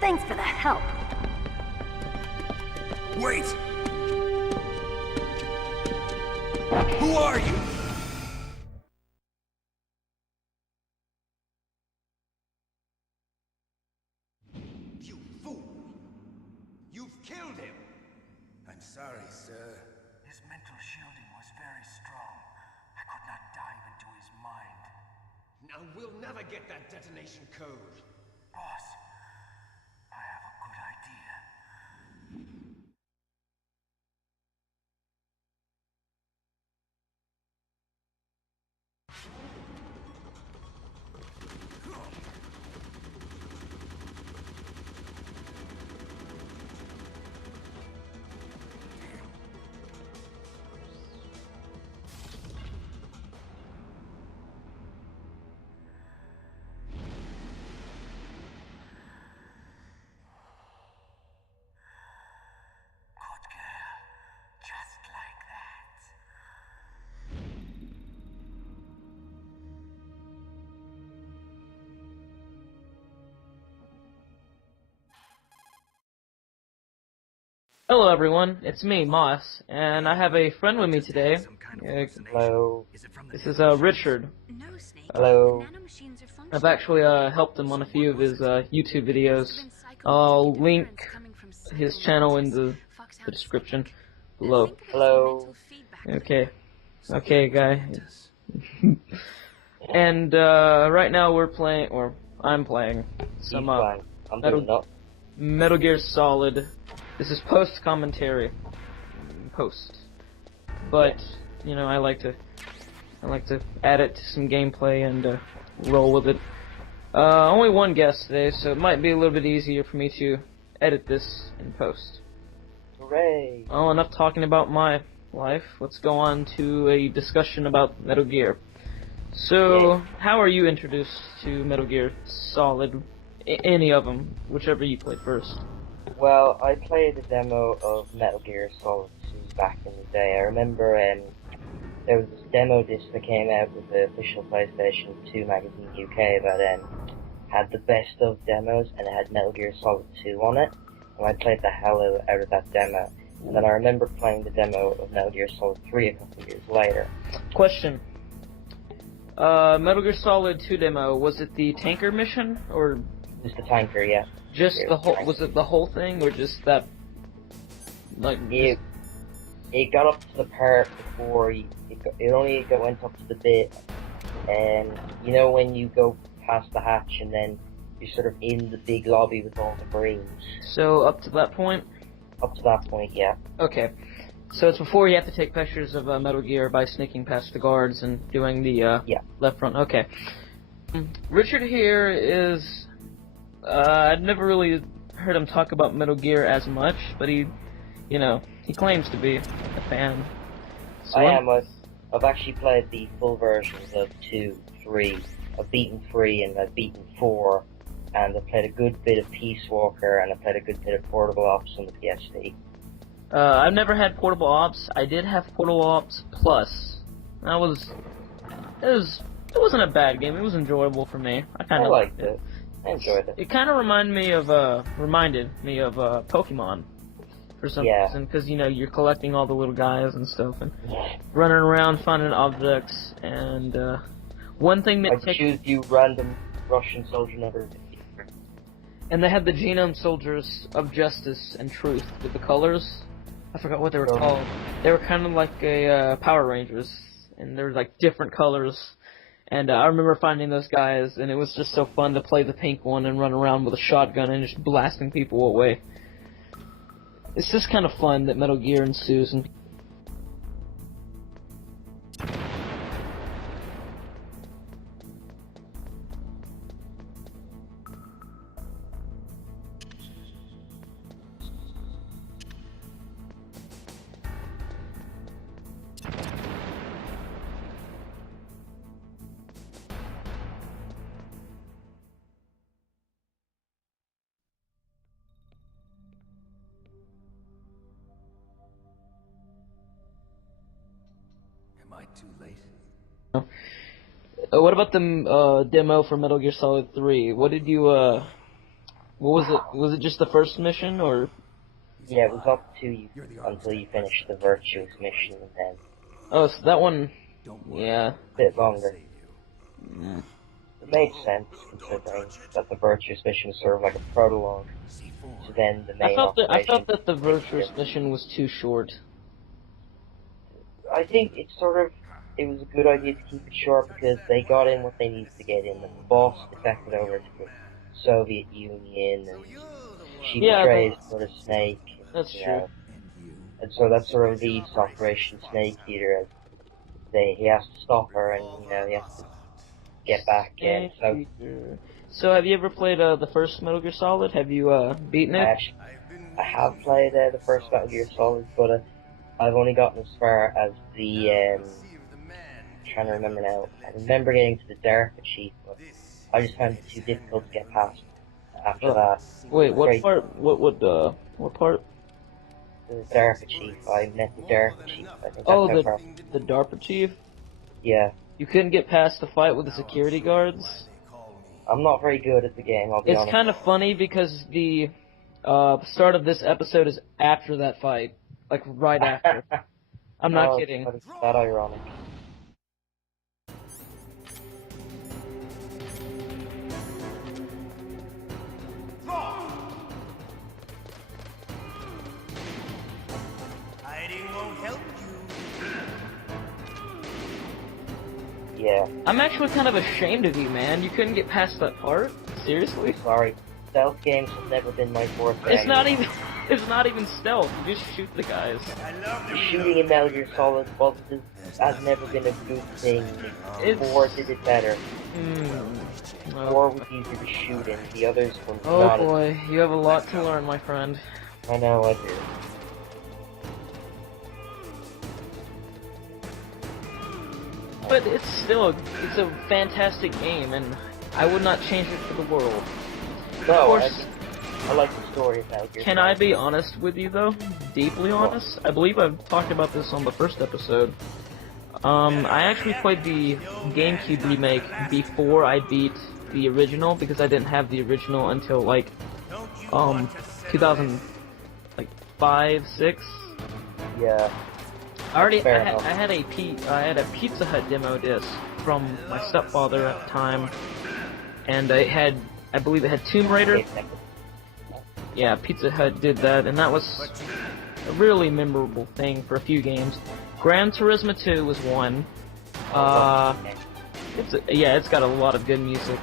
Thanks for the help. Wait! Who are you? You fool! You've killed him! I'm sorry, sir. His mental shielding was very strong. I could not dive into his mind. Now we'll never get that detonation code. Boss, I have a good idea. Good girl. Just like that. Hello everyone, it's me, Moss, and I have a friend with me today. Hello. This is Richard. No, Snake. Hello. Nanomachines are functional. I've actually helped him on a few of his YouTube videos. I'll link his channel in the description below. Hello. Okay. Okay, guy. And right now we're playing, or I'm playing some I'm doing that. Metal Gear Solid. This is post commentary. Post. But you know, I like to add it to some gameplay and roll with it. Only one guest today, so it might be a little bit easier for me to edit this in post. Hooray. Oh, enough talking about my life. Let's go on to a discussion about Metal Gear. So, how are you introduced to Metal Gear Solid? Any of them, whichever you played first. Well, I played a demo of Metal Gear Solid 2 back in the day. I remember there was this demo disc that came out with the official PlayStation 2 magazine UK by then. Had the best of demos, and it had Metal Gear Solid 2 on it. And I played the hell out of that demo. And then I remember playing the demo of Metal Gear Solid 3 a couple of years later. Question. Metal Gear Solid 2 demo, was it the tanker mission, or Just the tanker, yeah. just the whole, was it the whole thing, or just that, like, It got up to the part before it only went up to the bit, and you know when you go past the hatch and then you're sort of in the big lobby with all the Marines. so up to that point? Up to that point, yeah. Okay. So it's before you have to take pictures of Metal Gear by sneaking past the guards and doing the left front. Okay. Richard here is... I've never really heard him talk about Metal Gear as much, but he claims to be a fan. So I've actually played the full versions of 2, 3. I've beaten 3 and I've beaten 4, and I've played a good bit of Peace Walker and I've played a good bit of Portable Ops on the PSP. I've never had Portable Ops. I did have Portable Ops Plus. It wasn't a bad game. It was enjoyable for me. I liked it. I enjoyed it. It kind of reminded me of Pokemon for some reason, because you're collecting all the little guys and stuff and running around finding objects. And one thing that I choose you random Russian soldier number. And they had the Genome Soldiers of Justice and Truth with the colors. I forgot what they were called. They were kind of like a Power Rangers, and they were like different colors. And I remember finding those guys, and it was just so fun to play the pink one and run around with a shotgun and just blasting people away. It's just kind of fun that Metal Gear ensues. And Too late. what about the demo for Metal Gear Solid 3? What did you What was it? Was it just the first mission, or? Yeah, it was up to you until you finished the Virtuous mission, and then Oh, so that one. Yeah. a bit longer. It made sense, considering that the Virtuous mission was sort of like a prologue to then the main I operation. felt that the Virtuous mission was too short. I think it was a good idea to keep it short because they got in what they needed to get in. The boss defected over to the Soviet Union, and she betrays sort of Snake. That's you true. know. And so that sort of leaves Operation Snake Eater as he has to stop her, and he has to get back in. So have you ever played the first Metal Gear Solid? Have you beaten it? I have played the first Metal Gear Solid, but I've only gotten as far as the I'm trying to remember now. I remember getting to the DARPA chief, but I just found it too difficult to get past after that. Wait, what part? What part? The DARPA chief. I met the DARPA chief. I think Oh, that's how far. the DARPA chief? Yeah. You couldn't get past the fight with the security guards? I'm not very good at the game, I'll be honest. It's kind of funny because the start of this episode is after that fight. Like, right after. I'm not kidding. It's that ironic. Hiding won't help you. Yeah. I'm actually kind of ashamed of you, man. You couldn't get past that part? Seriously? Sorry. Stealth games have never been my forte. It's not even stealth. You just shoot the guys. Shooting in Metal Gear Solid has never been a good thing. 4 did it better. 4 was easier to shoot in. The others were not. Oh boy, you have a lot to learn, my friend. I know I do. But it's still it's a fantastic game, and I would not change it for the world. No, of course. I like the story of Metal Gear Can Solid. I be honest with you, though? Deeply honest? I believe I've talked about this on the first episode. I actually played the GameCube remake before I beat the original, because I didn't have the original until, like, 2005, 6? Yeah. I had a Pizza Hut demo disc from my stepfather at the time, and I believe it had Tomb Raider. Yeah, Pizza Hut did that, and that was a really memorable thing for a few games. Gran Turismo 2 was one. It's got a lot of good music.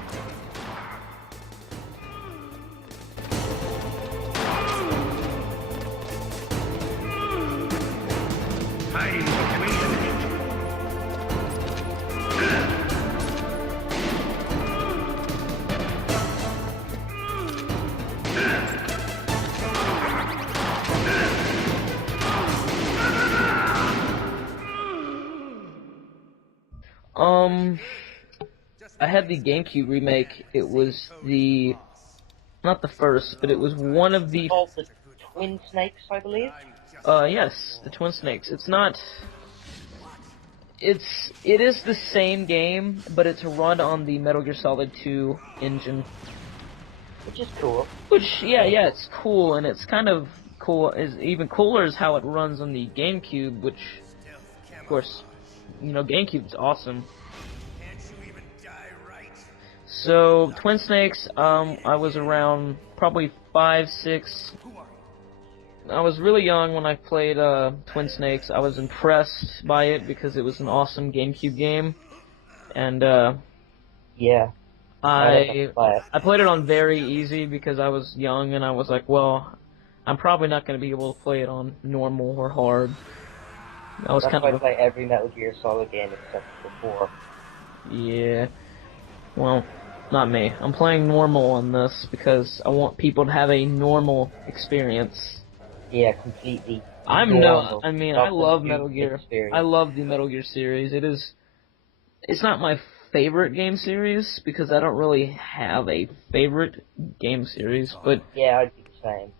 I had the GameCube remake. It was not the first, but it was one of the... Called the Twin Snakes, I believe? Yes, the Twin Snakes. It is the same game, but it's run on the Metal Gear Solid 2 engine. Which is cool. Yeah, it's cool, and it's kind of cool. Even cooler is how it runs on the GameCube, which, of course, GameCube's awesome. So, Twin Snakes, I was around probably 5, 6. I was really young when I played Twin Snakes. I was impressed by it because it was an awesome GameCube game. And, yeah. I played it on very easy because I was young and I was like, well, I'm probably not going to be able to play it on normal or hard. That's why I play every Metal Gear Solid game except for 4. Yeah. Well, not me. I'm playing normal on this because I want people to have a normal experience. Yeah, completely. I love Metal Gear. Experience. I love the Metal Gear series. It's not my favorite game series because I don't really have a favorite game series, but yeah, I'd be the same.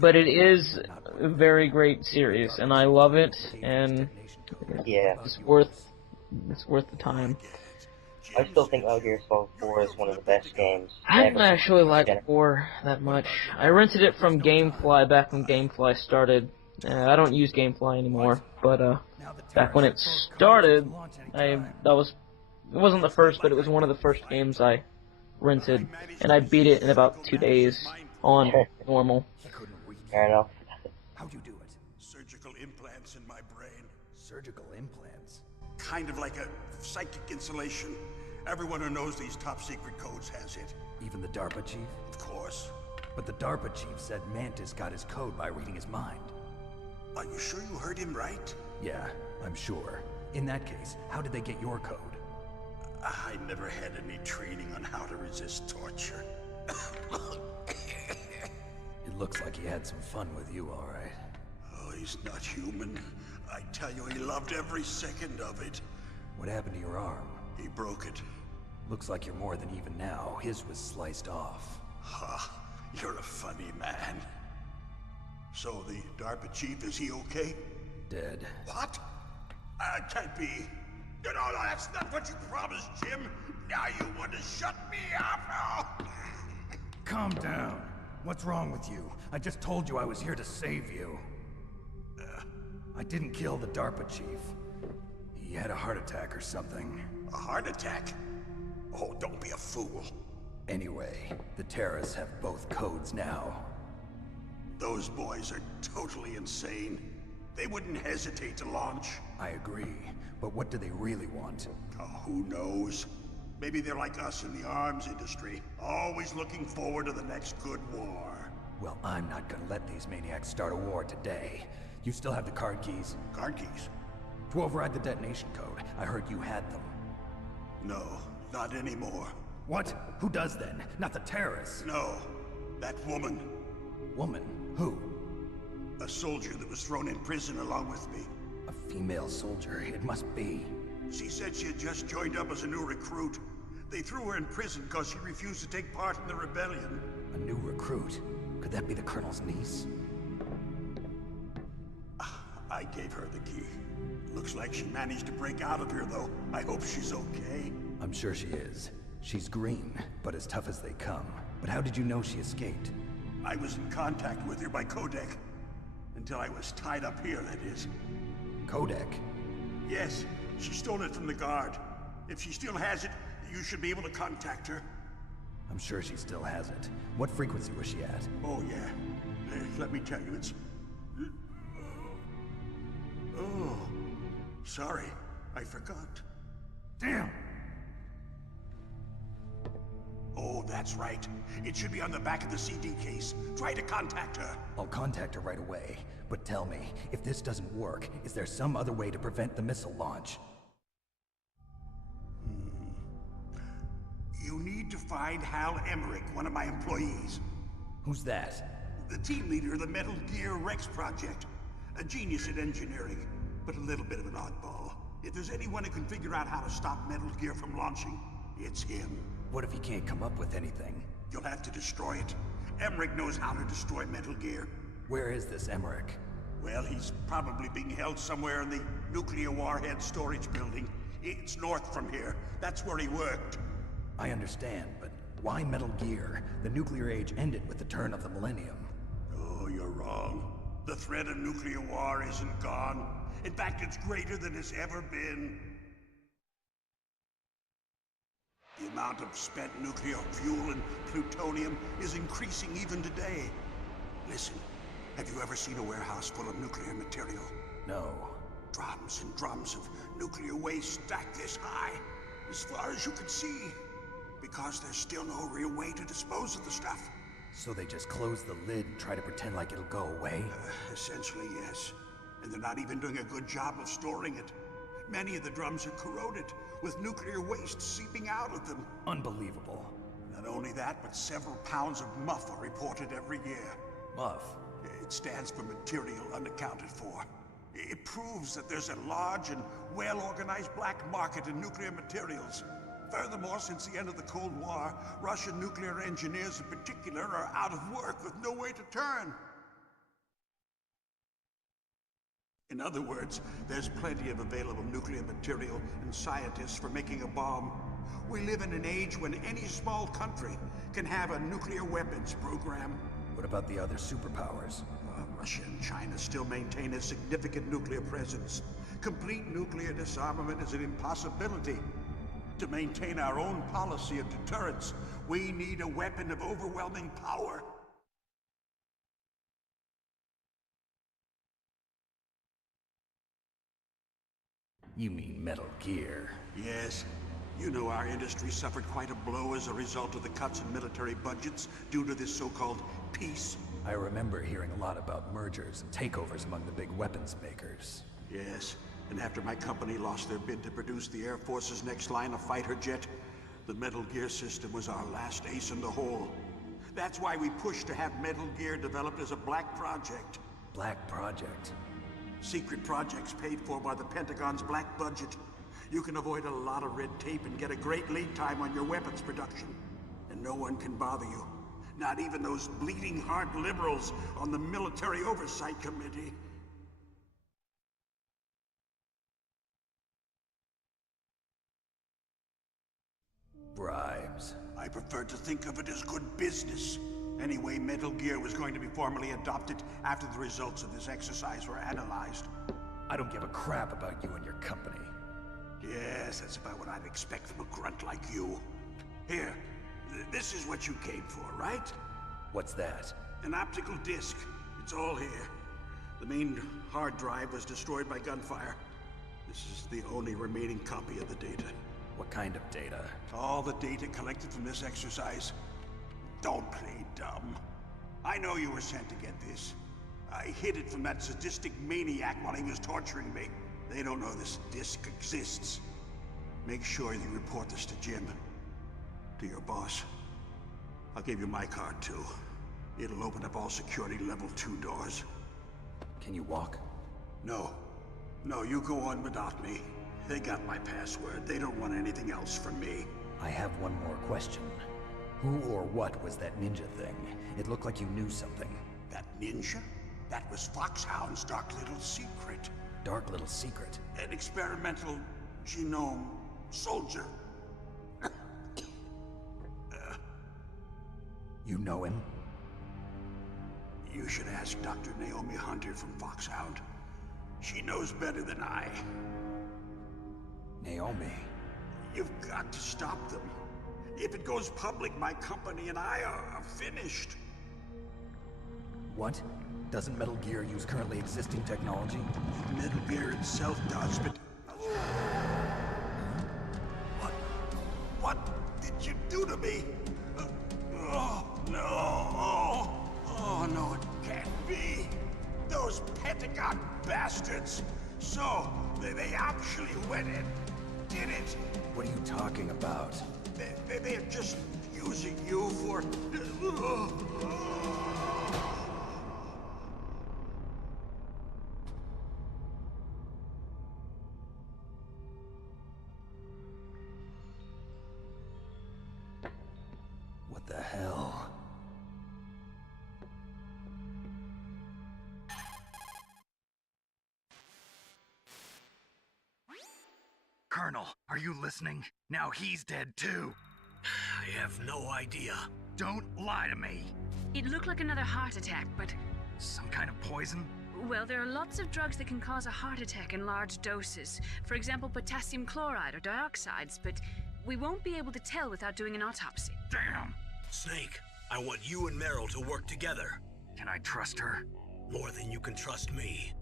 But it is a very great series, and I love it, and yeah, it's worth the time. I still think Metal Gear Solid 4 is one of the best games I ever. didn't actually like Gen- 4 that much. I rented it from GameFly back when GameFly started. I don't use GameFly anymore, but back when it started, it wasn't the first, but it was one of the first games I rented, and I beat it in about 2 days on normal. Fair enough. How'd you do it? Surgical implants in my brain. Surgical implants? Kind of like a psychic insulation. Everyone who knows these top secret codes has it. Even the DARPA chief? Of course. But the DARPA chief said Mantis got his code by reading his mind. Are you sure you heard him right? Yeah, I'm sure. In that case, how did they get your code? I never had any training on how to resist torture. It looks like he had some fun with you, all right. Oh, he's not human. I tell you, he loved every second of it. What happened to your arm? He broke it. Looks like you're more than even now. His was sliced off. Ha, you're a funny man. So the DARPA chief, is he okay? Dead. What? Can't be. No, that's not what you promised, Jim. Now you want to shut me up? Oh. Calm down. What's wrong with you? I just told you I was here to save you. I didn't kill the DARPA chief. He had a heart attack or something. A heart attack? Oh, don't be a fool. Anyway, the terrorists have both codes now. Those boys are totally insane. They wouldn't hesitate to launch. I agree, but what do they really want? Oh, who knows? Maybe they're like us in the arms industry, always looking forward to the next good war. Well, I'm not gonna let these maniacs start a war today. You still have the card keys? Card keys? To override the detonation code. I heard you had them. No, not anymore. What? Who does then? Not the terrorists. No, that woman. Woman? Who? A soldier that was thrown in prison along with me. A female soldier. It must be. She said she had just joined up as a new recruit. They threw her in prison because she refused to take part in the rebellion. A new recruit? Could that be the Colonel's niece? I gave her the key. Looks like she managed to break out of here, though. I hope she's okay. I'm sure she is. She's green, but as tough as they come. But how did you know she escaped? I was in contact with her by codec. Until I was tied up here, that is. Codec? Yes, she stole it from the guard. If she still has it, you should be able to contact her. I'm sure she still has it. What frequency was she at? Oh, yeah. Let me tell you, it's... Oh, sorry. I forgot. Damn! Oh, that's right. It should be on the back of the CD case. Try to contact her. I'll contact her right away. But tell me, if this doesn't work, is there some other way to prevent the missile launch? You need to find Hal Emmerich, one of my employees. Who's that? The team leader of the Metal Gear Rex project. A genius at engineering, but a little bit of an oddball. If there's anyone who can figure out how to stop Metal Gear from launching, it's him. What if he can't come up with anything? You'll have to destroy it. Emmerich knows how to destroy Metal Gear. Where is this Emmerich? Well, he's probably being held somewhere in the nuclear warhead storage building. It's north from here. That's where he worked. I understand, but why Metal Gear? The nuclear age ended with the turn of the millennium. Oh, you're wrong. The threat of nuclear war isn't gone. In fact, it's greater than it's ever been. The amount of spent nuclear fuel and plutonium is increasing even today. Listen, have you ever seen a warehouse full of nuclear material? No. Drums and drums of nuclear waste stacked this high, as far as you can see. Because there's still no real way to dispose of the stuff. So they just close the lid and try to pretend like it'll go away? Essentially, yes. And they're not even doing a good job of storing it. Many of the drums are corroded, with nuclear waste seeping out of them. Unbelievable. Not only that, but several pounds of muff are reported every year. Muff? It stands for material unaccounted for. It proves that there's a large and well-organized black market in nuclear materials. Furthermore, since the end of the Cold War, Russian nuclear engineers in particular are out of work with no way to turn. In other words, there's plenty of available nuclear material and scientists for making a bomb. We live in an age when any small country can have a nuclear weapons program. What about the other superpowers? Russia and China still maintain a significant nuclear presence. Complete nuclear disarmament is an impossibility. To maintain our own policy of deterrence, we need a weapon of overwhelming power. You mean Metal Gear. Yes. You know our industry suffered quite a blow as a result of the cuts in military budgets due to this so-called peace. I remember hearing a lot about mergers and takeovers among the big weapons makers. Yes, and after my company lost their bid to produce the Air Force's next line of fighter jet, the Metal Gear system was our last ace in the hole. That's why we pushed to have Metal Gear developed as a black project. Black Project? Secret projects paid for by the Pentagon's black budget. You can avoid a lot of red tape and get a great lead time on your weapons production. And no one can bother you. Not even those bleeding heart liberals on the Military Oversight Committee. Bribes. I prefer to think of it as good business. Anyway, Metal Gear was going to be formally adopted after the results of this exercise were analyzed. I don't give a crap about you and your company. Yes, that's about what I'd expect from a grunt like you. Here, this is what you came for, right? What's that? An optical disc. It's all here. The main hard drive was destroyed by gunfire. This is the only remaining copy of the data. What kind of data? All the data collected from this exercise. Don't play dumb. I know you were sent to get this. I hid it from that sadistic maniac while he was torturing me. They don't know this disc exists. Make sure you report this to Jim. To your boss. I'll give you my card too. It'll open up all security level 2 doors. Can you walk? No. No, you go on without me. They got my password. They don't want anything else from me. I have one more question. Who or what was that ninja thing? It looked like you knew something. That ninja? That was Foxhound's dark little secret. Dark little secret? An experimental genome soldier. You know him? You should ask Dr. Naomi Hunter from Foxhound. She knows better than I. Naomi? You've got to stop them. If it goes public, my company and I are finished. What? Doesn't Metal Gear use currently existing technology? Metal Gear itself does, but... What did you do to me? Oh, no. Oh, no, it can't be. Those Pentagon bastards. So, they actually went and did it. What are you talking about? They're just using you for... What the hell? Colonel, are you listening? Now he's dead too. I have no idea. Don't lie to me. It looked like another heart attack, but... Some kind of poison? Well, there are lots of drugs that can cause a heart attack in large doses. For example, potassium chloride or dioxides, but we won't be able to tell without doing an autopsy. Damn! Snake, I want you and Meryl to work together. Can I trust her? More than you can trust me.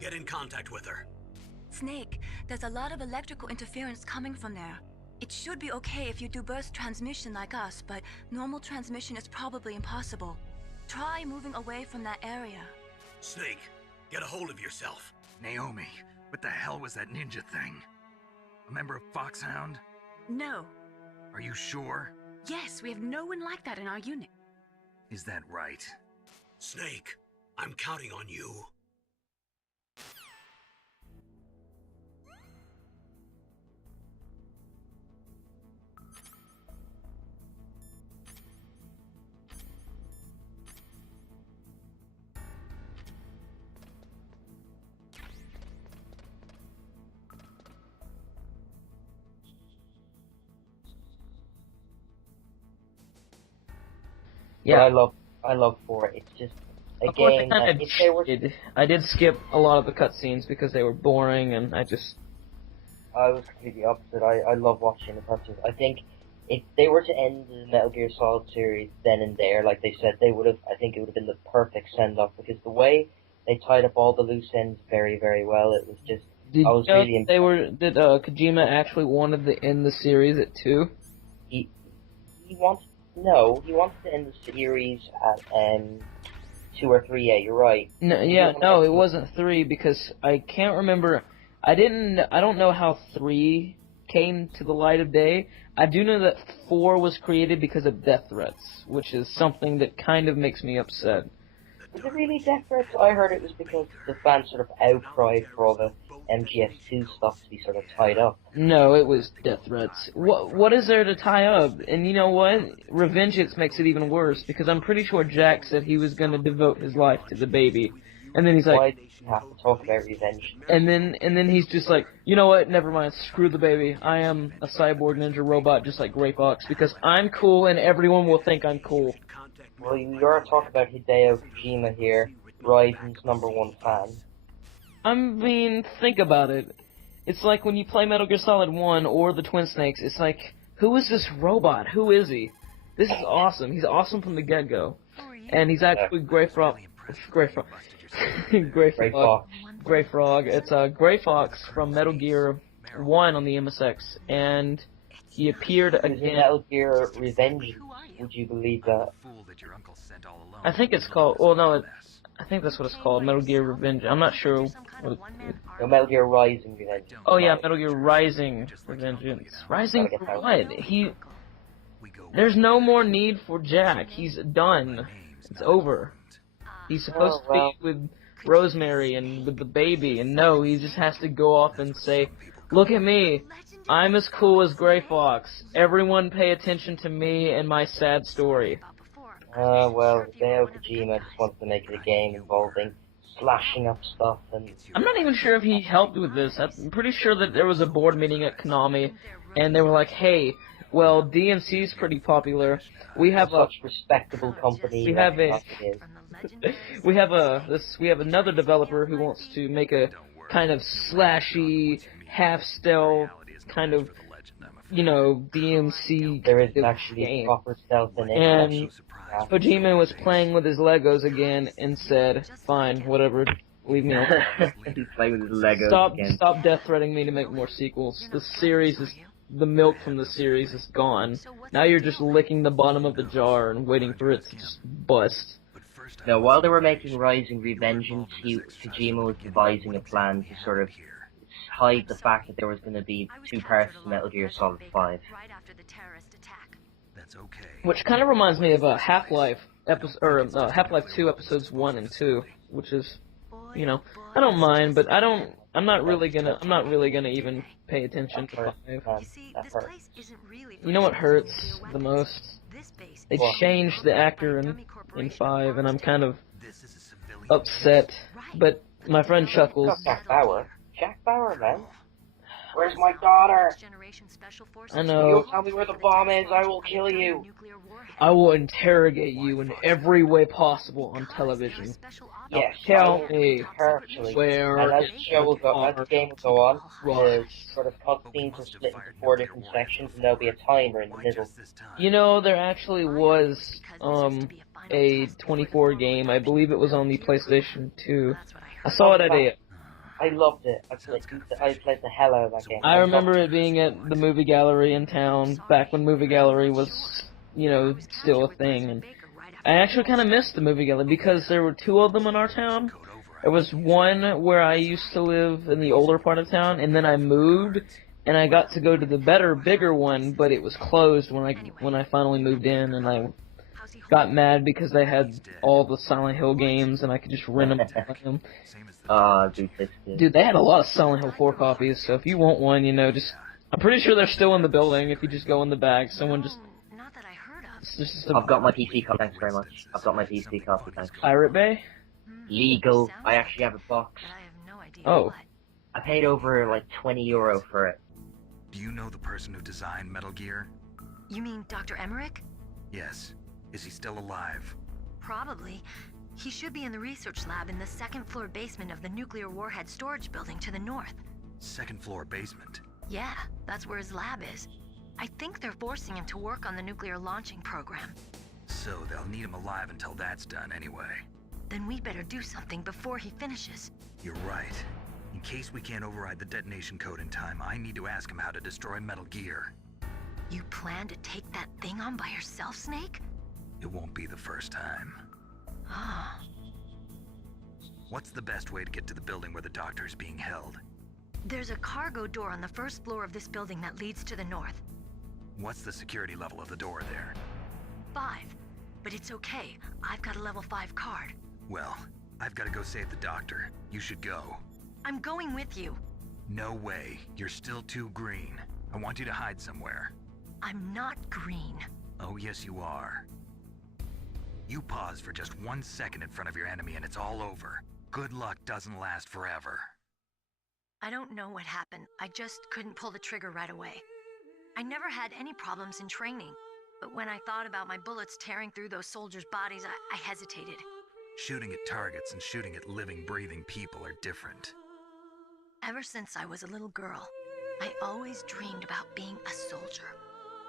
Get in contact with her. Snake, there's a lot of electrical interference coming from there. It should be okay if you do burst transmission like us, but normal transmission is probably impossible. Try moving away from that area. Snake, get a hold of yourself. Naomi, what the hell was that ninja thing? A member of Foxhound? No. Are you sure? Yes, we have no one like that in our unit. Is that right? Snake, I'm counting on you. Yeah. But I love 4. It's just a Of course, game that if they were... I did skip a lot of the cutscenes because they were boring, and I was completely opposite. I love watching the cutscenes. I think if they were to end the Metal Gear Solid series then and there, like they said they would have, I think it would have been the perfect send-off, because the way they tied up all the loose ends very, very well, it was just... Did I was really impressed. Kojima actually wanted to end the series at 2? He wanted to end the series at 2 or 3. Yeah, you're right. No, it wasn't 3 because I can't remember. I don't know how 3 came to the light of day. I do know that 4 was created because of death threats, which is something that kind of makes me upset. Was it really death threats? I heard it was because the fans sort of outcried for all the MGS2 stuff to be sort of tied up. No, it was death threats. What is there to tie up? And you know what? Revengeance makes it even worse, because I'm pretty sure Jack said he was going to devote his life to the baby. And then he's like... Why do you have to talk about revenge? And then he's just like, you know what? Never mind. Screw the baby. I am a cyborg ninja robot just like Gray Fox, because I'm cool and everyone will think I'm cool. Well, you're talking about Hideo Kojima here, Ryzen's #1 fan. I mean, think about it. It's like when you play Metal Gear Solid 1 or the Twin Snakes, it's like, who is this robot? Who is he? This is awesome. He's awesome from the get-go. And he's actually Gray Frog. Gray Frog. It's Gray Fox from Metal Gear 1 on the MSX. And he appeared again... Metal Gear Revenge, would you believe that? I think it's called... Well, no, I think that's what it's called, Metal Gear Revenge. I'm not sure. No, Metal Gear Rising Revenge. Oh yeah, Metal Gear Rising Revengeance. Rising for what? There's no more need for Jack. He's done. It's over. He's supposed to be with Rosemary and with the baby, and no, he just has to go off and say, look at me. I'm as cool as Gray Fox. Everyone pay attention to me and my sad story. Well, Hideo Kojima just wants to make it a game involving slashing up stuff and... I'm not even sure if he helped with this. I'm pretty sure that there was a board meeting at Konami, and they were like, hey, well, DMC's pretty popular. We have such respectable company. We have another developer who wants to make a kind of slashy, half-stealth, kind of, you know, DMC there is actually proper stealth in it. And Kojima was playing with his Legos again and said, fine, whatever, leave me alone. He's playing with his Legos again. Stop death threatening me to make more sequels. The milk from the series is gone. Now you're just licking the bottom of the jar and waiting for it to just bust. Now, while they were making Rising Revengeance, Kojima was devising a plan to sort of hide the fact that there was going to be 2 parts to Metal Gear Solid 5. Which kind of reminds me of Half-Life 2 episodes 1 and 2, which is, you know, I don't mind, but I'm not really gonna even pay attention to 5. You know what hurts the most? They changed the actor in 5, and I'm kind of upset. But my friend Chuckles... Jack Bauer, man. Where's my daughter? I know. You'll tell me where the bomb is, I will kill you. I will interrogate you in every way possible on television. Yes, tell me where. And as the game will go on, the sort of cutscenes are split into 4 different sections, and there'll be a timer in the middle. You know, there actually was a 24 game. I believe it was on the PlayStation 2. I saw it at I loved it. I played the hell out of that game. I remember it being at the movie gallery in town, back when movie gallery was, you know, still a thing. And I actually kind of missed the movie gallery because there were 2 of them in our town. There was one where I used to live in the older part of town, and then I moved, and I got to go to the bigger one, but it was closed when I finally moved in, and I got mad because they had all the Silent Hill games, and I could just rent them. Dude, they had a lot of Silent Hill 4 copies, so if you want one, you know, I'm pretty sure they're still in the building. If you just go in the back, someone just... I've got my PC copy, thanks very much. I've got my PC copy, thanks. Pirate Bay? Legal. I actually have a box. Oh. I paid over, like, €20 for it. Do you know the person who designed Metal Gear? You mean Dr. Emmerich? Yes. Is he still alive? Probably. He should be in the research lab in the second-floor basement of the nuclear warhead storage building to the north. Second floor basement? Yeah, that's where his lab is. I think they're forcing him to work on the nuclear launching program. So they'll need him alive until that's done anyway. Then we better do something before he finishes. You're right. In case we can't override the detonation code in time, I need to ask him how to destroy Metal Gear. You plan to take that thing on by yourself, Snake? It won't be the first time. Ah. What's the best way to get to the building where the doctor is being held? There's a cargo door on the first floor of this building that leads to the north. What's the security level of the door there? 5. But it's okay. I've got a level 5 card. Well, I've got to go save the doctor. You should go. I'm going with you. No way. You're still too green. I want you to hide somewhere. I'm not green. Oh, yes, you are. You pause for just 1 second in front of your enemy and it's all over. Good luck doesn't last forever. I don't know what happened. I just couldn't pull the trigger right away. I never had any problems in training, but when I thought about my bullets tearing through those soldiers' bodies, I hesitated. Shooting at targets and shooting at living, breathing people are different. Ever since I was a little girl, I always dreamed about being a soldier.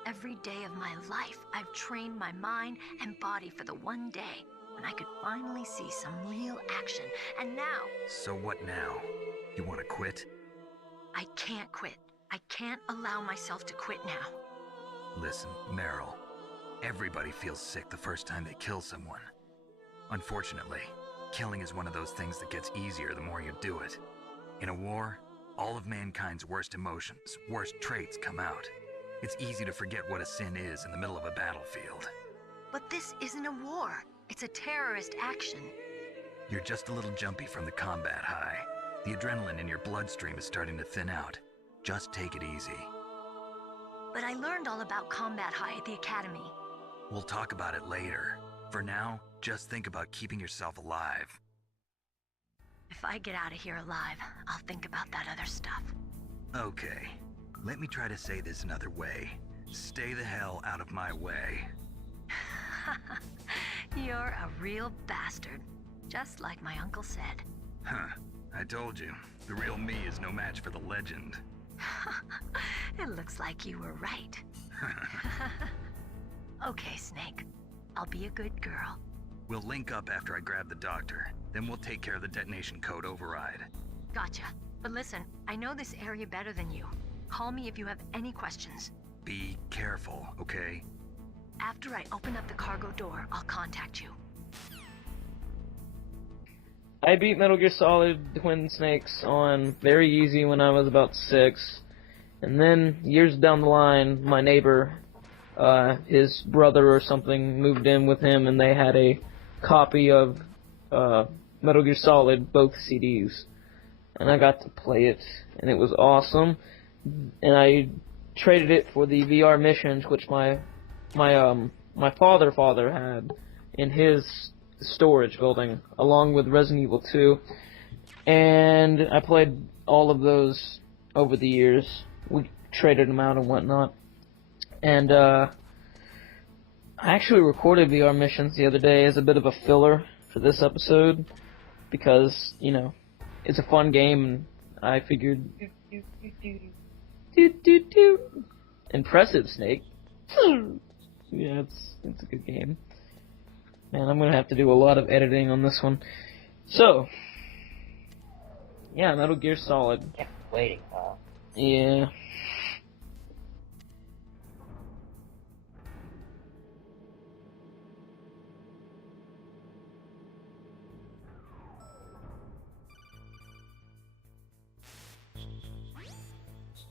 Every day of my life, I've trained my mind and body for the one day when I could finally see some real action, and now... So what now? You want to quit? I can't quit. I can't allow myself to quit now. Listen, Meryl, everybody feels sick the first time they kill someone. Unfortunately, killing is one of those things that gets easier the more you do it. In a war, all of mankind's worst emotions, worst traits come out. It's easy to forget what a sin is in the middle of a battlefield. But this isn't a war. It's a terrorist action. You're just a little jumpy from the combat high. The adrenaline in your bloodstream is starting to thin out. Just take it easy. But I learned all about combat high at the academy. We'll talk about it later. For now, just think about keeping yourself alive. If I get out of here alive, I'll think about that other stuff. Okay. Let me try to say this another way. Stay the hell out of my way. You're a real bastard. Just like my uncle said. Huh. I told you. The real me is no match for the legend. It looks like you were right. Okay, Snake. I'll be a good girl. We'll link up after I grab the doctor. Then we'll take care of the detonation code override. Gotcha. But listen, I know this area better than you. Call me if you have any questions. Be careful, okay? After I open up the cargo door, I'll contact you. I beat Metal Gear Solid Twin Snakes on very easy when I was about 6. And then, years down the line, my neighbor, his brother or something, moved in with him and they had a copy of Metal Gear Solid, both CDs. And I got to play it, and it was awesome. And I traded it for the VR missions, which my father had in his storage building, along with Resident Evil 2. And I played all of those over the years. We traded them out and whatnot. And I actually recorded VR missions the other day as a bit of a filler for this episode, because, you know, it's a fun game, and I figured... Impressive, Snake. Yeah, it's a good game. Man, I'm gonna have to do a lot of editing on this one. So, yeah, Metal Gear Solid. Kept waiting, huh? Yeah.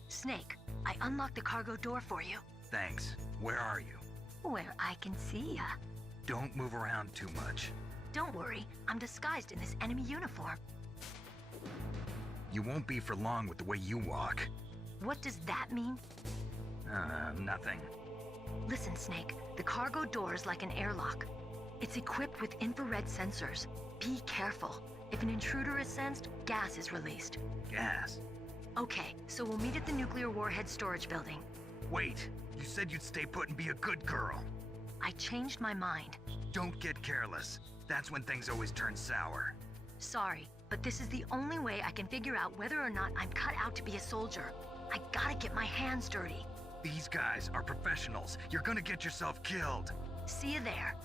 Snake, I unlocked the cargo door for you. Thanks. Where are you? Where I can see ya. Don't move around too much. Don't worry, I'm disguised in this enemy uniform. You won't be for long with the way you walk. What does that mean? Nothing. Listen, Snake, the cargo door is like an airlock. It's equipped with infrared sensors. Be careful. If an intruder is sensed, gas is released. Gas? Okay, so we'll meet at the nuclear warhead storage building. Wait, you said you'd stay put and be a good girl. I changed my mind. Don't get careless. That's when things always turn sour. Sorry, but this is the only way I can figure out whether or not I'm cut out to be a soldier. I gotta get my hands dirty. These guys are professionals. You're gonna get yourself killed. See you there.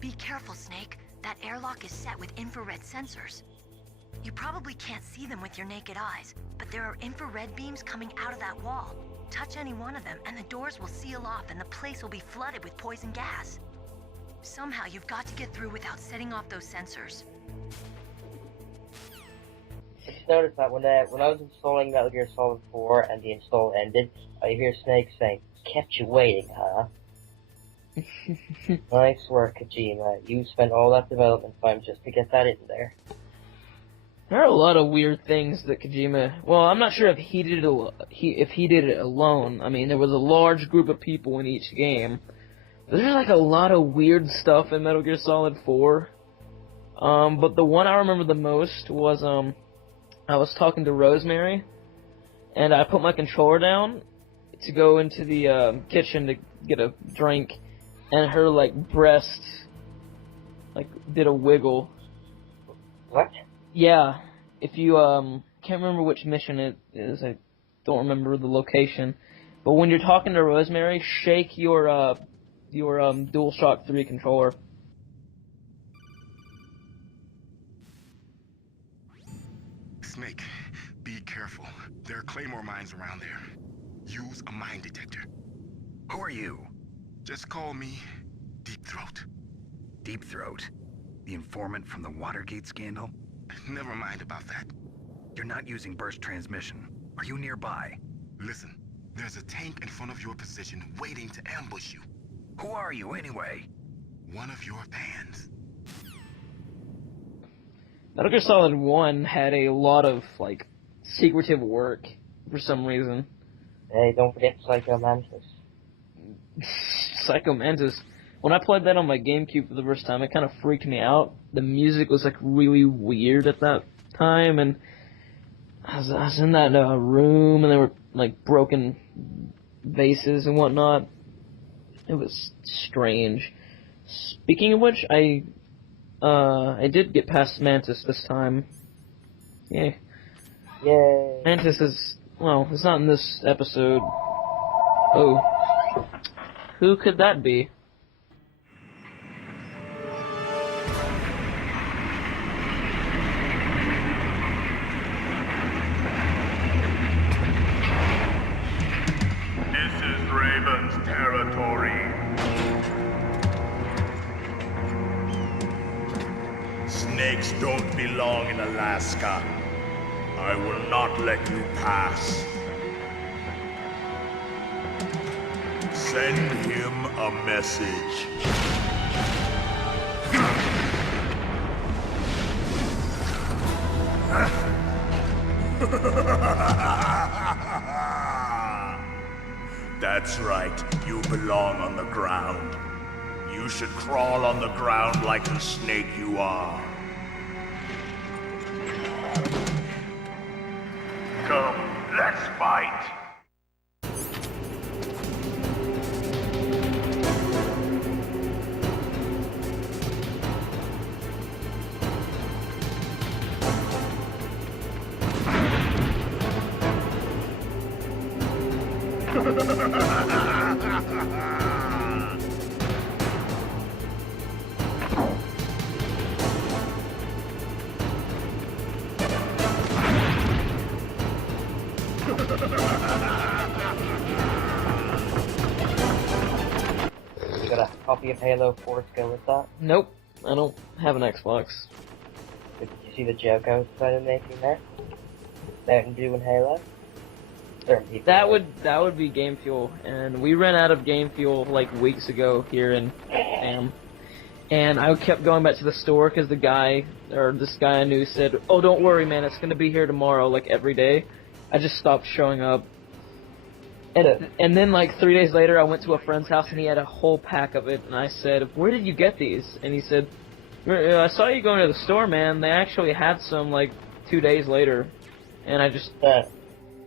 Be careful, Snake. That airlock is set with infrared sensors. You probably can't see them with your naked eyes, but there are infrared beams coming out of that wall. Touch any one of them, and the doors will seal off, and the place will be flooded with poison gas. Somehow, you've got to get through without setting off those sensors. I just noticed that when I was installing Metal Gear Solid 4 and the install ended, I hear Snake saying, "Kept you waiting, huh?" Nice work, Kojima. You spent all that development time just to get that in there. There are a lot of weird things that Kojima... Well, I'm not sure if he did it alone. I mean, there was a large group of people in each game. But there's like a lot of weird stuff in Metal Gear Solid 4. But the one I remember the most was, I was talking to Rosemary, and I put my controller down to go into the kitchen to get a drink, and her, like, breast, like, did a wiggle. What? Yeah, if you, can't remember which mission it is, I don't remember the location, but when you're talking to Rosemary, shake your DualShock 3 controller. Snake, be careful. There are Claymore mines around there. Use a mine detector. Who are you? Just call me Deep Throat. Deep Throat? The informant from the Watergate scandal? Never mind about that. You're not using burst transmission. Are you nearby? Listen, there's a tank in front of your position waiting to ambush you. Who are you, anyway? One of your fans. Metal Gear Solid 1 had a lot of, like, secretive work for some reason. Hey, don't forget Psycho Mantis. Psycho Mantis. When I played that on my GameCube for the first time, it kind of freaked me out. The music was, like, really weird at that time, and I was in that room, and there were, like, broken vases and whatnot. It was strange. Speaking of which, I did get past Mantis this time. Yeah. Yay. Mantis is, well, it's not in this episode. Oh. Who could that be? This is Raven's territory. Snakes don't belong in Alaska. I will not let you pass. Send him a message. That's right, you belong on the ground. You should crawl on the ground like the snake you are. Come, let's fight. You got a copy of Halo 4 to go with that? Nope, I don't have an Xbox. Did you see the joke I was trying to making there? Mountain Dew and Halo? Certain people. That would be Game Fuel, and we ran out of Game Fuel like weeks ago here in Sam. And I kept going back to the store because this guy I knew said, "Oh, don't worry, man, it's gonna be here tomorrow," like every day. I just stopped showing up. And then, like, 3 days later, I went to a friend's house, and he had a whole pack of it, and I said, "Where did you get these?" And he said, "I saw you going to the store, man. They actually had some, like, 2 days later." And I just...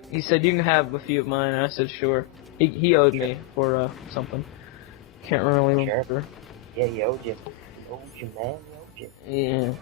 He said, "You can have a few of mine," and I said, "Sure." He owed me for, something. Can't really remember. Yeah, he owed you. He owed you, man. He owed you. Yeah.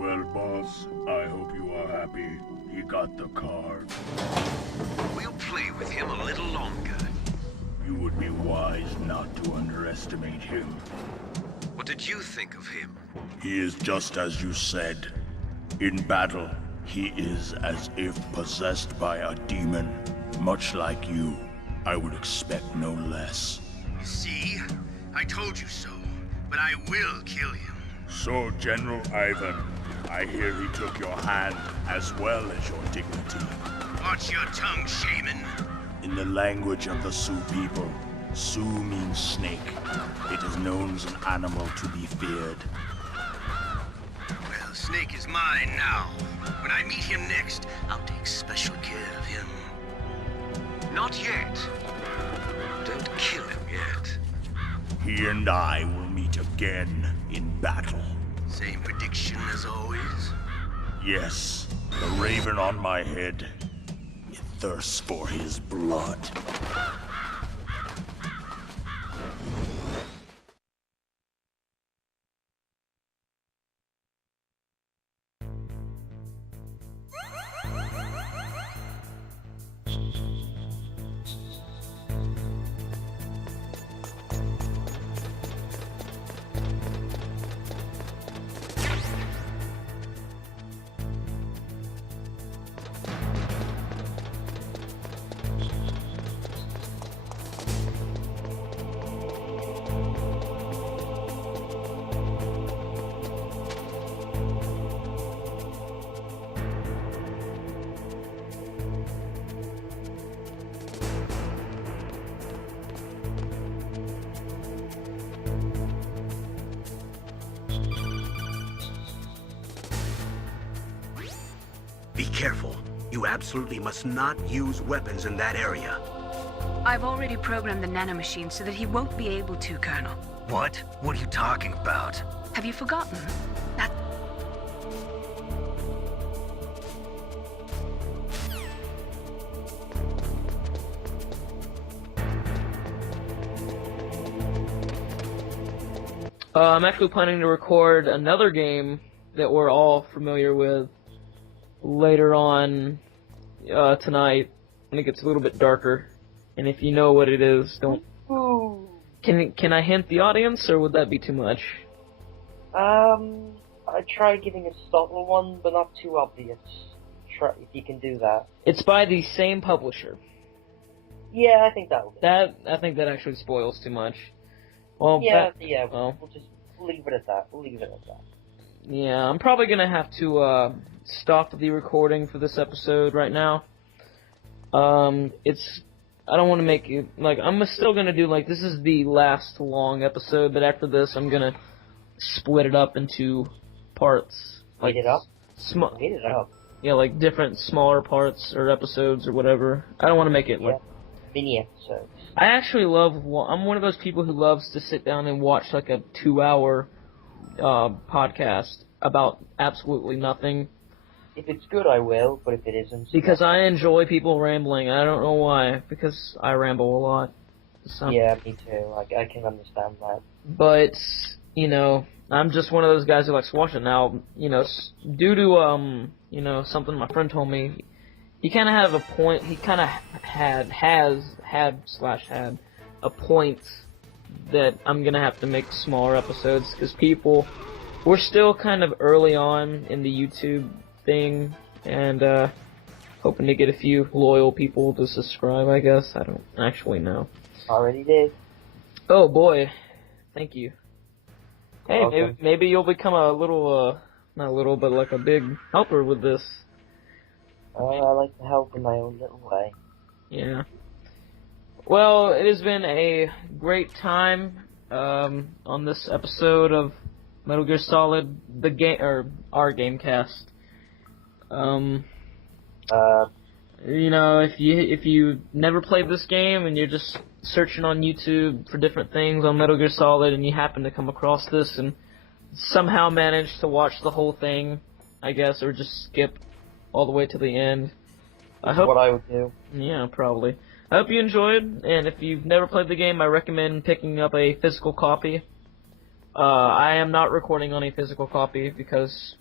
Well, boss, I hope you are happy. He got the card. We'll play with him a little longer. You would be wise not to underestimate him. What did you think of him? He is just as you said. In battle, he is as if possessed by a demon. Much like you, I would expect no less. See? I told you so. But I will kill him. So, General Ivan, I hear he took your hand as well as your dignity. Watch your tongue, shaman. In the language of the Sioux people, Sioux means snake. It is known as an animal to be feared. Well, Snake is mine now. When I meet him next, I'll take special care of him. Not yet. Don't kill him yet. He and I will meet again in battle. Same prediction as always? Yes, the raven on my head. It thirsts for his blood. Be careful. You absolutely must not use weapons in that area. I've already programmed the nanomachine so that he won't be able to, Colonel. What? What are you talking about? Have you forgotten? That... I'm actually planning to record another game that we're all familiar with later on tonight when it gets a little bit darker. And if you know what it is, don't... Can I hint the audience, or would that be too much? I try giving a subtle one, but not too obvious. Try if you can do that. It's by the same publisher. Yeah, I think that will do. I think that actually spoils too much. Well, yeah, well, we'll just leave it at that. We'll leave it at that. Yeah, I'm probably gonna have to stop the recording for this episode right now. I don't want to make it, like, I'm still gonna do, like, this is the last long episode, but after this I'm gonna split it up into parts. Like, Split it up? Split it up. Yeah, like different smaller parts or episodes or whatever. I don't want to make it like... mini episodes. I actually I'm one of those people who loves to sit down and watch, like, a 2-hour podcast about absolutely nothing. If it's good, I will, but if it isn't... Because I enjoy people rambling. I don't know why. Because I ramble a lot. Yeah, me too. I can understand that. But, you know, I'm just one of those guys who likes to watch it. Now, you know, due to, you know, something my friend told me, he kind of had a point a point that I'm gonna have to make smaller episodes because we're still kind of early on in the YouTube thing, and hoping to get a few loyal people to subscribe, I guess. I don't actually know. Already did. Oh boy, thank you. Hey, Welcome. maybe you'll become a little, not a little, but like a big helper with this. I like to help in my own little way. Yeah. Well, it has been a great time on this episode of Metal Gear Solid, our GameCast. You know, if you never played this game and you're just searching on YouTube for different things on Metal Gear Solid and you happen to come across this and somehow manage to watch the whole thing, I guess, or just skip all the way to the end. That's what I would do. Yeah, probably. I hope you enjoyed, and if you've never played the game, I recommend picking up a physical copy. I am not recording on a physical copy because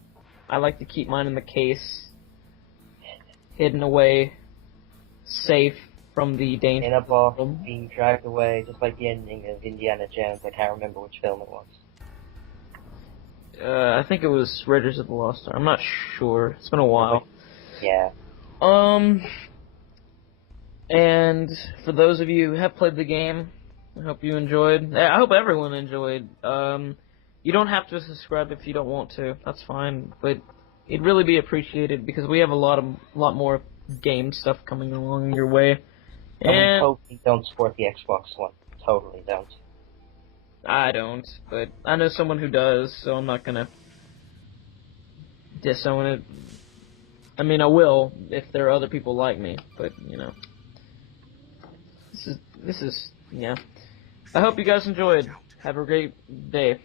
I like to keep mine in the case, hidden away, safe from the danger. In a box, being dragged away, just like the ending of Indiana Jones. I can't remember which film it was. I think it was Raiders of the Lost Ark. I'm not sure. It's been a while. Yeah. And for those of you who have played the game, I hope you enjoyed. I hope everyone enjoyed. You don't have to subscribe if you don't want to. That's fine. But it'd really be appreciated because we have a lot more game stuff coming along your way. And we And totally don't support the Xbox One. Totally don't. I don't, but I know someone who does, so I'm not gonna disown it. I mean, I will if there are other people like me, but you know, this is yeah. I hope you guys enjoyed. Have a great day.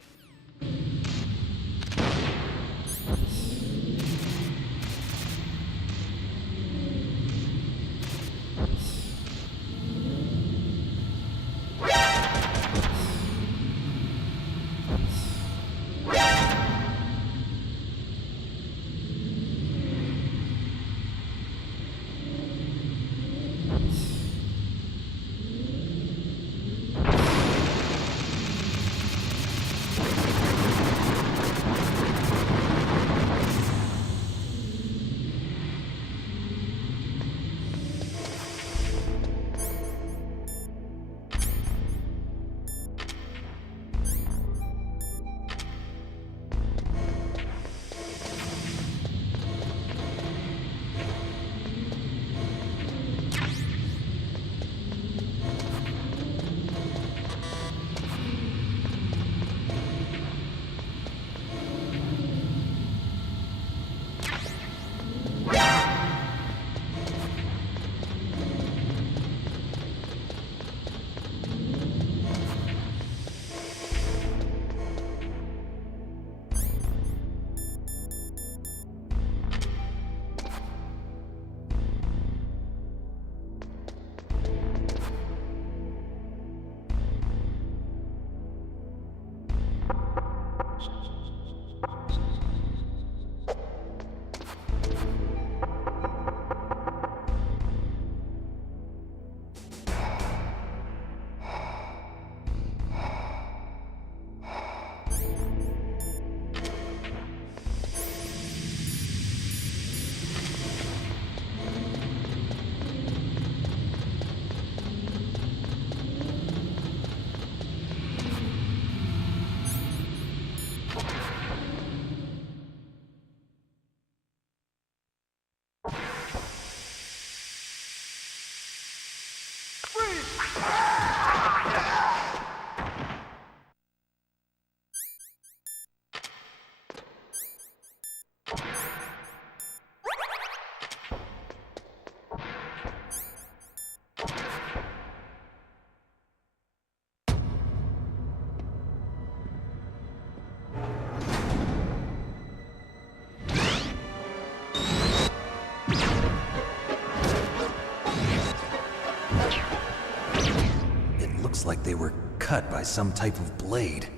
Like they were cut by some type of blade.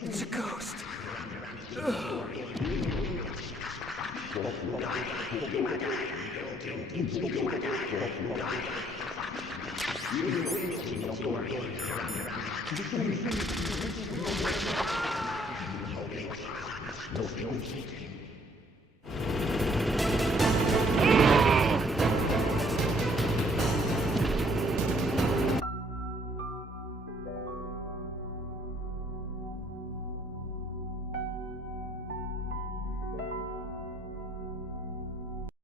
It's a ghost. Ugh.